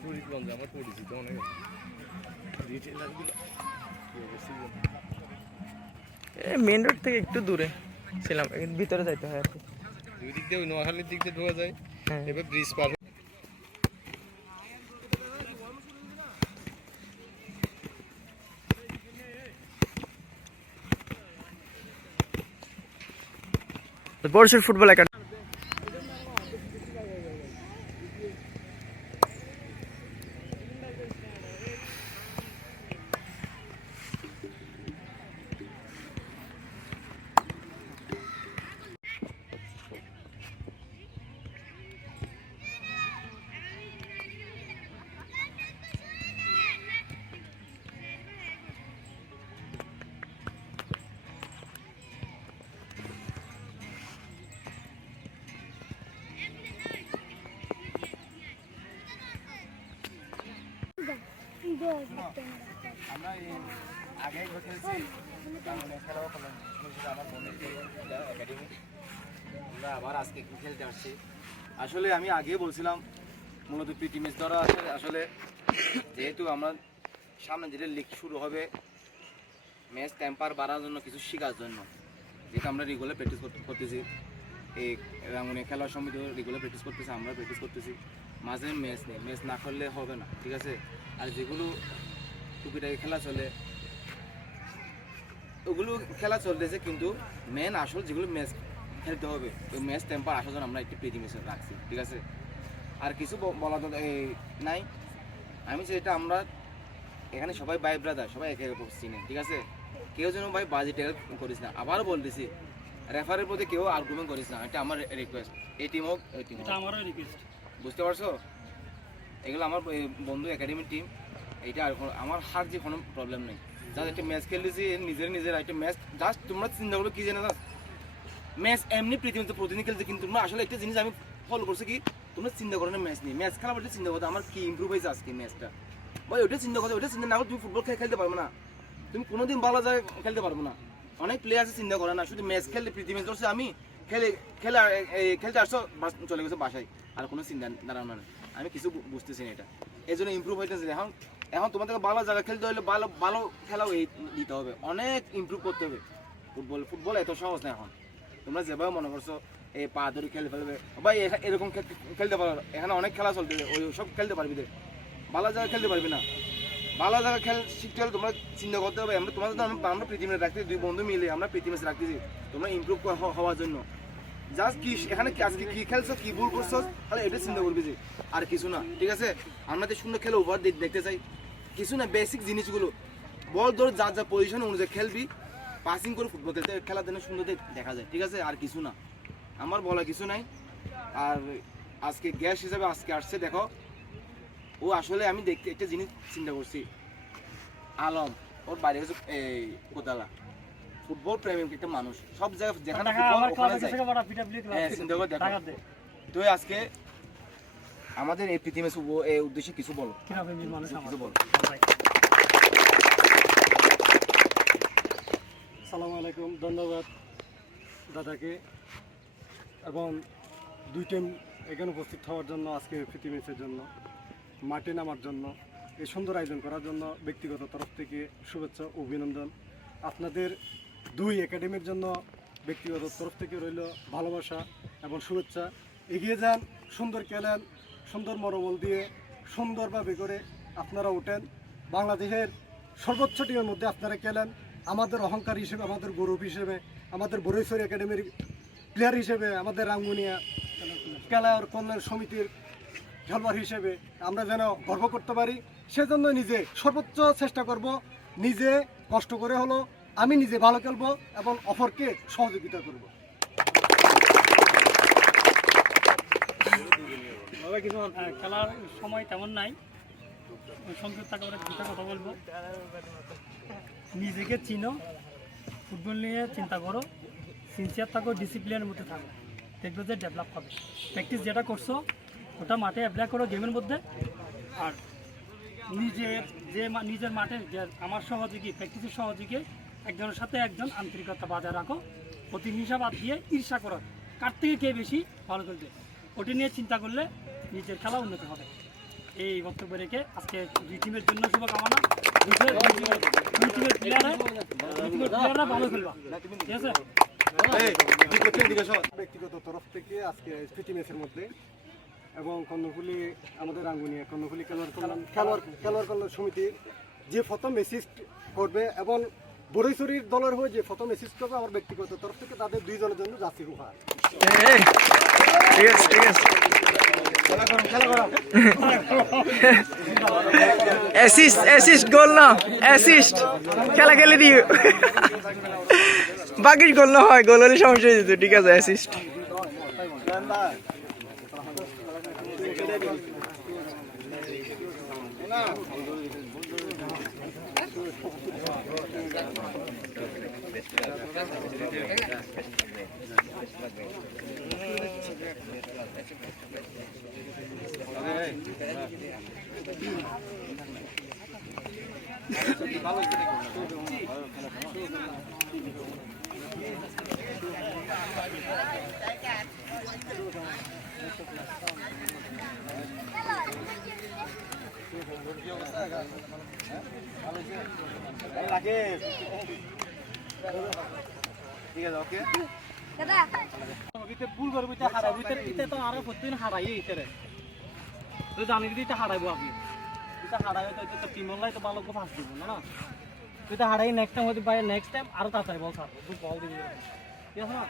টুরিস্টগঞ্জে আমার পরিচিত অনেক রিটেলারগুলো মেন রোড থেকে একটু দূরে ছিলাম ভিতরে যাইতে হয় আর কি। দুই দিক দিয়ে নোয়াখালীর দিক দিয়ে ঢোকা যায় হ্যাঁ। এবার ব্রিজ পার বর্ষের ফুটবল একাডেমি মানে আমার আমরা আবার আজকে খেলতে আসছি। আসলে আমি আগে বলছিলাম, মূলত পিটি ম্যাচ ধরা আসলে আসলে যেহেতু আমরা সামনে যেটা লিগ শুরু হবে ম্যাচ টেম্পার বাড়ার জন্য কিছু শেখার জন্য যেহেতু আমরা রেগুলার প্র্যাকটিস করতেছি। এই রাঙ্গুনে খেলার সময় রেগুলার প্র্যাকটিস করতেছি, আমরা প্র্যাকটিস করতেছি। মাঝে ম্যাচ নেই। ম্যাচ না করলে হবে না, ঠিক আছে? আর যেগুলো টুকিটাকি খেলা চলে ওগুলো খেলা চলতেছে কিন্তু মেন আসল যেগুলো ম্যাচ খেলতে হবে ওই ম্যাচ টেম্পার আসার জন্য আমরা একটি প্রীতি ম্যাচ রাখছি ঠিক আছে? আর কিছু বলা এই নাই। আমি যেটা আমরা এখানে সবাই ভাই ব্রাদার সবাই একে অপরকে চিনে ঠিক আছে? কেউ যেন ভাই বাজি টেকার করিস না। আবারও বলতেছি রেফারের প্রতি কেউ আর্গুমেন্ট করিস না এটা আমার রিকোয়েস্ট এই টিম হোক ওই টিম হোক। আমারও রিকোয়েস্ট বুঝতে পারছ? এগুলো আমার বন্ধু একাডেমির টিম এইটা আর আমার হার যে কোনো প্রবলেম নেই। জাস্ট একটা ম্যাচ খেলতেছি নিজের নিজের একটা ম্যাচ জাস্ট তোমরা চিন্তা করো কি জানো? ম্যাচ এমনি পৃথিবীতে প্রতিদিন খেলতে, কিন্তু তোমরা আসলে একটা জিনিস আমি ফলো করছি কি, তোমরা চিন্তা করো না ম্যাচ নিয়ে। ম্যাচ খেলা বলতে চিন্তা করো, আমার কি ইম্প্রুভ হয়েছে আজকে ম্যাচটা ভাই ওটা চিন্তা করো ওটা চিন্তা না করে তুমি ফুটবল খেলতে পারবে না। তুমি কোনোদিন ভালো জায়গায় খেলতে পারবে না। অনেক প্লেয়ার আছে চিন্তা করে না, শুধু ম্যাচ খেলতে প্রীতি ম্যাচ ধরছে আমি, খেলে খেলে খেলতে আসছো চলে গেছে বাসায়। আর কোনো চিন্তা দাঁড়ানো নেই আমি কিছু বুঝতেছি না এটা। এই জন্য ইম্প্রুভ হইতেছে এখন এখন তোমাদেরকে ভালো জায়গা খেলতে হলে ভালো ভালো খেলাও এই দিতে হবে। অনেক ইমপ্রুভ করতে হবে। ফুটবল ফুটবল এত সহজ না এখন। তোমরা যেভাবে মনে করছ, এই পা ধরে খেলে ফেলবে। ভাই এরকম খেলতে পারো। এখানে অনেক খেলা চলতেছে ওই সব খেলতে পারবি রে। ভালো জায়গা খেলতে পারবি না। ভালো জায়গায় খেল শিখতে হলে তোমরা চিন্তা করতে হবে। আমরা তোমাদের তো আমরা- আমরা পৃথিবী রাখতেছি। দুই বন্ধু মিলে আমরা পৃথিবী রাখতেছি। তোমরা ইমপ্রুভ হওয়ার জন্য। জাস্ট কি, এখানে আজকে কি খেলছো, কি ভুল করছ, তাহলে এটা চিন্তা করবি যে, আর কিছু না, ঠিক আছে? আমরা যে সুন্দর খেলে ওভার দেখতে চাই। কিছু না বেসিক জিনিসগুলো। বল ধর, যা যা পজিশন অনুযায়ী খেলবি। পাসিং করে ফুটবল খেলতে খেলার জন্য সুন্দর দেখা যায়, ঠিক আছে? আর কিছু না। আমার বলা কিছু নাই। আর আজকে গ্যাস হিসাবে আজকে আসছে, দেখো। ও আসলে আমি দেখতে একটা জিনিস চিন্তা করছি। আলম, ওর বাড়ি হচ্ছে এই কোদালা ফুটবল প্রেমিক একটা মানুষ। সব জায়গায় যেখানে ফুটবল ওখানে যায়। কাছে বড় পিডব্লিউ হ্যাঁ, চিন্তা করে দেখো। তুই আজকে আমাদের এই পৃথিবী শুভ এই উদ্দেশ্যে কিছু বলো। কিছু বলো। সালামু আলাইকুম ধন্যবাদ দাদাকে। এবং দুই টিম এখানে উপস্থিত হওয়ার জন্য আজকে প্রীতি ম্যাচের জন্য মাঠে নামার জন্য এই সুন্দর আয়োজন করার জন্য ব্যক্তিগত তরফ থেকে শুভেচ্ছা অভিনন্দন। আপনাদের দুই একাডেমির জন্য ব্যক্তিগত তরফ থেকে রইল ভালোবাসা এবং শুভেচ্ছা। এগিয়ে যান, সুন্দর খেলেন, সুন্দর মনোবল দিয়ে সুন্দরভাবে করে আপনারা ওঠেন। বাংলাদেশের সর্বোচ্চ টিমের মধ্যে আপনারা খেলেন। আমাদের অহংকার হিসেবে, আমাদের গৌরব হিসেবে, আমাদের বরেশ্বরী একাডেমির প্লেয়ার হিসেবে, আমাদের রাঙ্গুনিয়া খেলার কল্যাণ সমিতির খেলোয়াড় হিসেবে আমরা যেন গর্ব করতে পারি। সেজন্য নিজে সর্বোচ্চ চেষ্টা করব। নিজে কষ্ট করে হলো আমি নিজে ভালো খেলব এবং অপরকে সহযোগিতা করব। খেলার সময় তেমন নাই। সংক্ষিপ্ত কথা বলব। নিজেকে চিনো, ফুটবল নিয়ে চিন্তা করো সিনসিয়ার থাকো ডিসিপ্লিনের মধ্যে থাকো। দেখবে যে ডেভেলপ হবে। প্র্যাকটিস যেটা করছ, ওটা মাঠে অ্যাপ্লাই করো গেমের মধ্যে। আর নিজের, যে নিজের মাঠে আমার সহযোগী প্র্যাকটিসের সহযোগী একজনের সাথে একজন আন্তরিকতা বজায় রাখো প্রতিহিংসা বাদ দিয়ে ঈর্ষা করো। কার থেকে কে বেশি ভালো খেলবে ওটি নিয়ে চিন্তা করলে নিজের খেলা উন্নতি হবে। এই বক্তব্য রেখে আজকে দুই টিমের জন্য শুভকামনা। দুই টিমের- দুই টিমের প্লেয়াররা ভালো খেলবা। ঠিক আছে? ব্যক্তিগত তরফ থেকে আজকে প্রীতি ম্যাচের মধ্যে এবং কর্ণফুলি, আমাদের আঙ্গুনিয়া কর্ণফুলি খেলোয়াড় কল্যাণ খেলোয়াড় খেলোয়াড় কল্যাণ সমিতির যে প্রথম অ্যাসিস্ট করবে এবং বড়ৈশ্বরীর দলের হয়ে যে প্রথম অ্যাসিস্ট করবে আমার ব্যক্তিগত তরফ থেকে তাদের দুইজনের জন্য জার্সি উপহার ঠিক আছে, ঠিক না খেলা খেলে দিও। বাকি গোল না হয় গোল হলে সমস্যা যেত, ঠিক আছে Hello, thank you. ঠিক আছে ওকে ভুল করবি তো ইতে তো আরও প্রতিদিন হারাই ইতে তুই জানি দিদি তো হারাইবো আপনি তুই তো হারাই তো তো টিম লাই তো ভালো ফাঁস দিব না হারাই নেক্সট টাইম হতে নেক্সট টাইম আরও তাড়াতাড়ি বল স্যার বল দিবি ঠিক আছে না